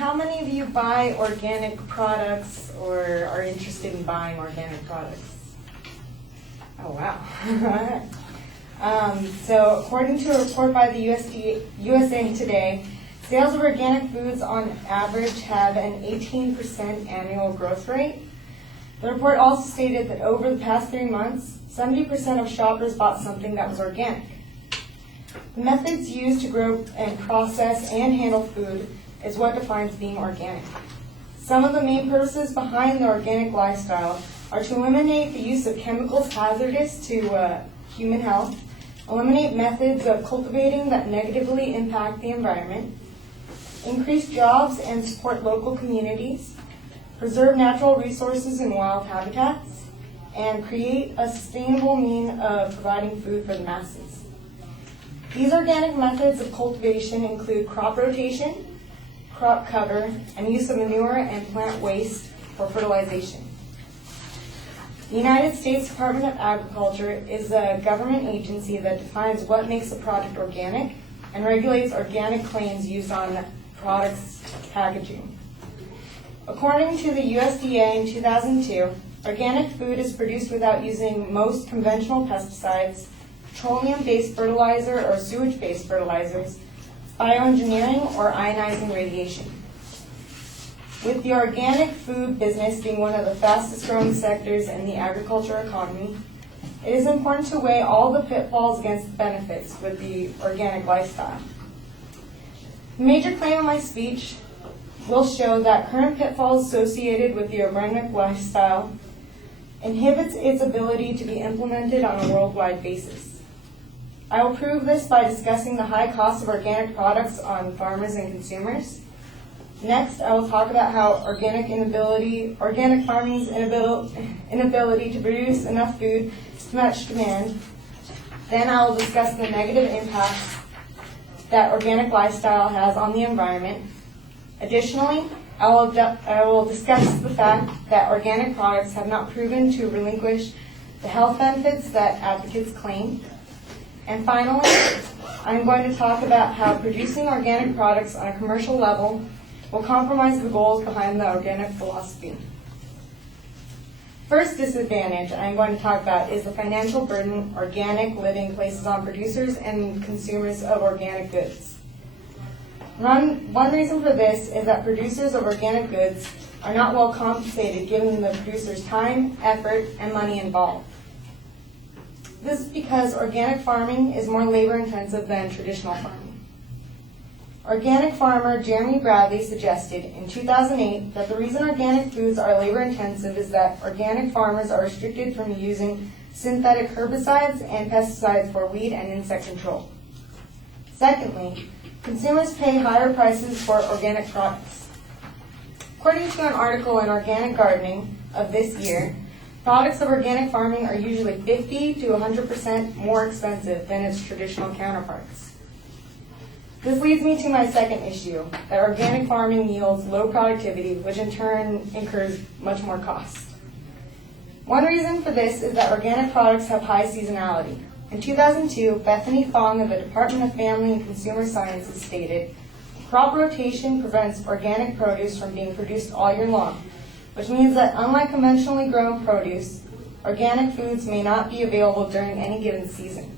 how many of you buy organic products or are interested in buying organic products? Oh, wow. So according to a report by the USA Today, sales of organic foods on average have an 18% annual growth rate. The report also stated that over the past 3 months, 70% of shoppers bought something that was organic. The methods used to grow and process and handle food is what defines being organic. Some of the main purposes behind the organic lifestyle are to eliminate the use of chemicals hazardous to human health, eliminate methods of cultivating that negatively impact the environment, increase jobs and support local communities, preserve natural resources and wild habitats, and create a sustainable means of providing food for the masses. These organic methods of cultivation include crop rotation, crop cover, and use of manure and plant waste for fertilization. The United States Department of Agriculture is a government agency that defines what makes a product organic and regulates organic claims used on products' packaging. According to the USDA in 2002, organic food is produced without using most conventional pesticides, petroleum-based fertilizer or sewage-based fertilizers, bioengineering, or ionizing radiation. With the organic food business being one of the fastest growing sectors in the agriculture economy, it is important to weigh all the pitfalls against the benefits with the organic lifestyle. The major claim of my speech will show that current pitfalls associated with the organic lifestyle inhibits its ability to be implemented on a worldwide basis. I will prove this by discussing the high cost of organic products on farmers and consumers. Next, I will talk about how organic farming's inability to produce enough food to match demand. Then I will discuss the negative impacts that organic lifestyle has on the environment. Additionally, I will discuss the fact that organic products have not proven to relinquish the health benefits that advocates claim. And finally, I'm going to talk about how producing organic products on a commercial level will compromise the goals behind the organic philosophy. First disadvantage I'm going to talk about is the financial burden organic living places on producers and consumers of organic goods. One reason for this is that producers of organic goods are not well compensated given the producer's time, effort, and money involved. This is because organic farming is more labor intensive than traditional farming. Organic farmer Jeremy Bradley suggested in 2008 that the reason organic foods are labor intensive is that organic farmers are restricted from using synthetic herbicides and pesticides for weed and insect control. Secondly, consumers pay higher prices for organic products. According to an article in Organic Gardening of this year, products of organic farming are usually 50 to 100% more expensive than its traditional counterparts. This leads me to my second issue, that organic farming yields low productivity, which in turn incurs much more cost. One reason for this is that organic products have high seasonality. In 2002, Bethany Fong of the Department of Family and Consumer Sciences stated, crop rotation prevents organic produce from being produced all year long, which means that unlike conventionally grown produce, organic foods may not be available during any given season.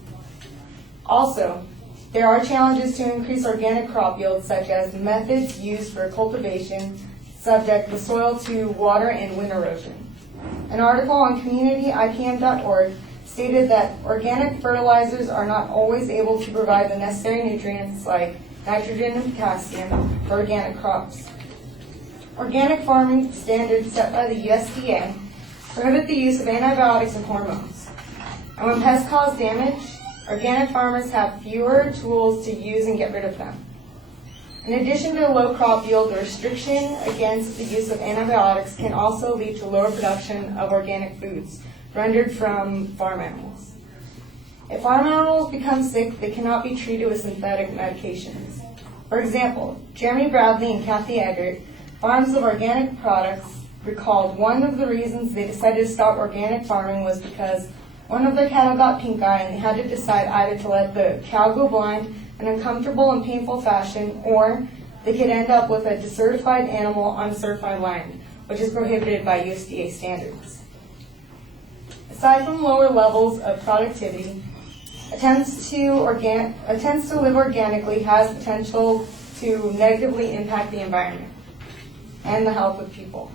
Also, there are challenges to increase organic crop yields, such as methods used for cultivation subject the soil to water and wind erosion. An article on communityipm.org stated that organic fertilizers are not always able to provide the necessary nutrients like nitrogen and potassium for organic crops. Organic farming standards set by the USDA prohibit the use of antibiotics and hormones. And when pests cause damage, organic farmers have fewer tools to use and get rid of them. In addition to low crop yield, the restriction against the use of antibiotics can also lead to lower production of organic foods rendered from farm animals. If farm animals become sick, they cannot be treated with synthetic medications. For example, Jeremy Bradley and Kathy Eggert, farms of organic products, recalled one of the reasons they decided to stop organic farming was because one of their cattle got pink eye and they had to decide either to let the cow go blind in an uncomfortable and painful fashion or they could end up with a decertified animal on certified land, which is prohibited by USDA standards. Aside from lower levels of productivity, attempts to live organically has potential to negatively impact the environment and the health of people.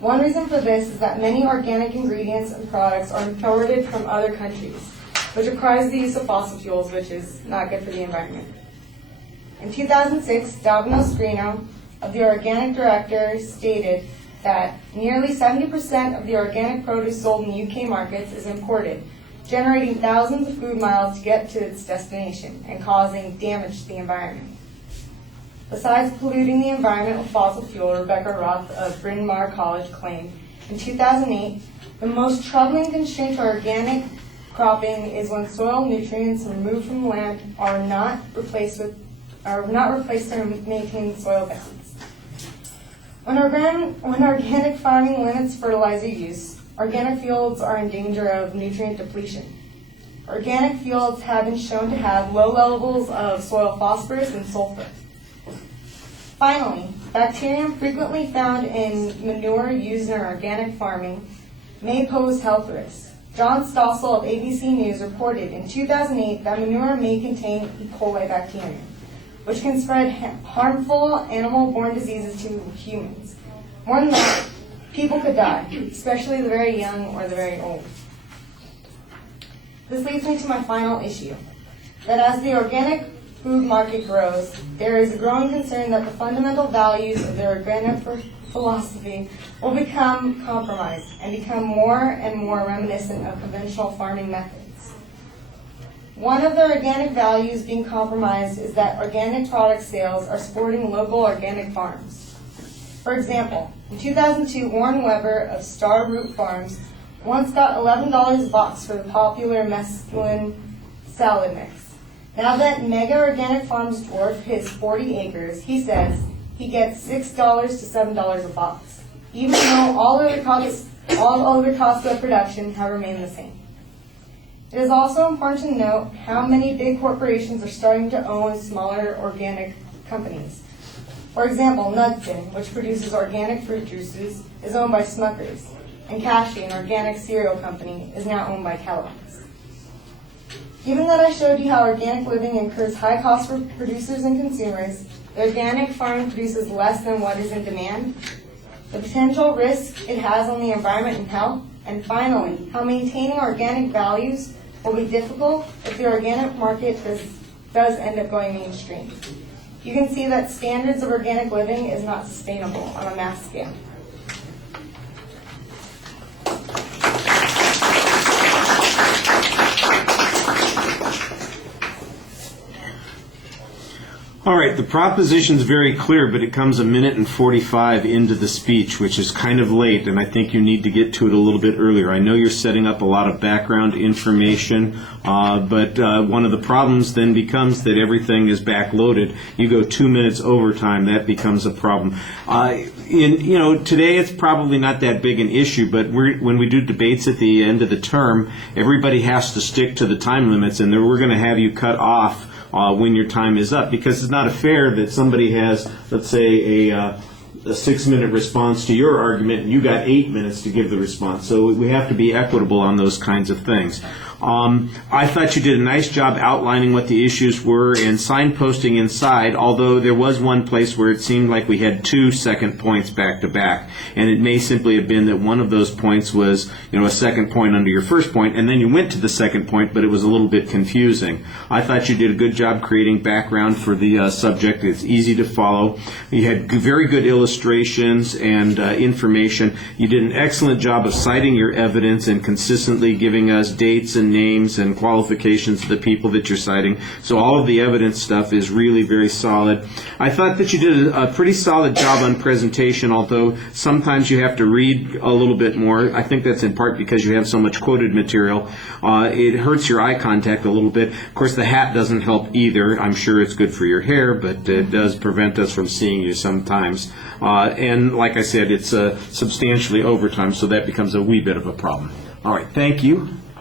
One reason for this is that many organic ingredients and products are imported from other countries, which requires the use of fossil fuels, which is not good for the environment. In 2006, Davino Scrino, of the organic director, stated that nearly 70% of the organic produce sold in UK markets is imported, generating thousands of food miles to get to its destination and causing damage to the environment. Besides polluting the environment with fossil fuel, Rebecca Roth of Bryn Mawr College claimed in 2008, the most troubling constraint to organic cropping is when soil nutrients removed from the land are not replaced or maintain soil balance. When organic farming limits fertilizer use, organic fields are in danger of nutrient depletion. Organic fields have been shown to have low levels of soil phosphorus and sulfur. Finally, bacterium frequently found in manure used in organic farming may pose health risks. John Stossel of ABC News reported in 2008 that manure may contain E. coli bacterium, which can spread harmful animal-borne diseases to humans. More than that, people could die, especially the very young or the very old. This leads me to my final issue, that as the organic food market grows, there is a growing concern that the fundamental values of the organic philosophy will become compromised and become more and more reminiscent of conventional farming methods. One of the organic values being compromised is that organic product sales are supporting local organic farms. For example, in 2002, Warren Weber of Star Root Farms once got $11 a box for the popular mesclun salad mix. Now that Mega Organic Farms dwarf his 40 acres, he says he gets $6 to $7 a box, even though all other costs of production have remained the same. It is also important to note how many big corporations are starting to own smaller organic companies. For example, Knudsen, which produces organic fruit juices, is owned by Smuckers, and Cashy, an organic cereal company, is now owned by Kellogg's. Given that I showed you how organic living incurs high costs for producers and consumers, the organic farm produces less than what is in demand, the potential risk it has on the environment and health, and finally, how maintaining organic values will be difficult if the organic market does end up going mainstream. You can see that standards of organic living is not sustainable on a mass scale. All right, the proposition's very clear, but it comes a minute and 45 into the speech, which is kind of late, and I think you need to get to it a little bit earlier. I know you're setting up a lot of background information, but one of the problems then becomes that everything is backloaded. You go 2 minutes overtime, that becomes a problem. Today it's probably not that big an issue, but when we do debates at the end of the term, everybody has to stick to the time limits, and we're going to have you cut off when your time is up, because it's not fair that somebody has, let's say, a 6-minute response to your argument and you got 8 minutes to give the response. So we have to be equitable on those kinds of things. I thought you did a nice job outlining what the issues were and signposting inside, although there was one place where it seemed like we had 2 second points back to back. And it may simply have been that one of those points was, a second point under your first point, and then you went to the second point, but it was a little bit confusing. I thought you did a good job creating background for the subject. It's easy to follow. You had very good illustrations and information. You did an excellent job of citing your evidence and consistently giving us dates and names and qualifications of the people that you're citing. So all of the evidence stuff is really very solid. I thought that you did a pretty solid job on presentation, although sometimes you have to read a little bit more. I think that's in part because you have so much quoted material. It hurts your eye contact a little bit. Of course, the hat doesn't help either. I'm sure it's good for your hair, but it does prevent us from seeing you sometimes. And like I said, it's substantially overtime, so that becomes a wee bit of a problem. All right, thank you.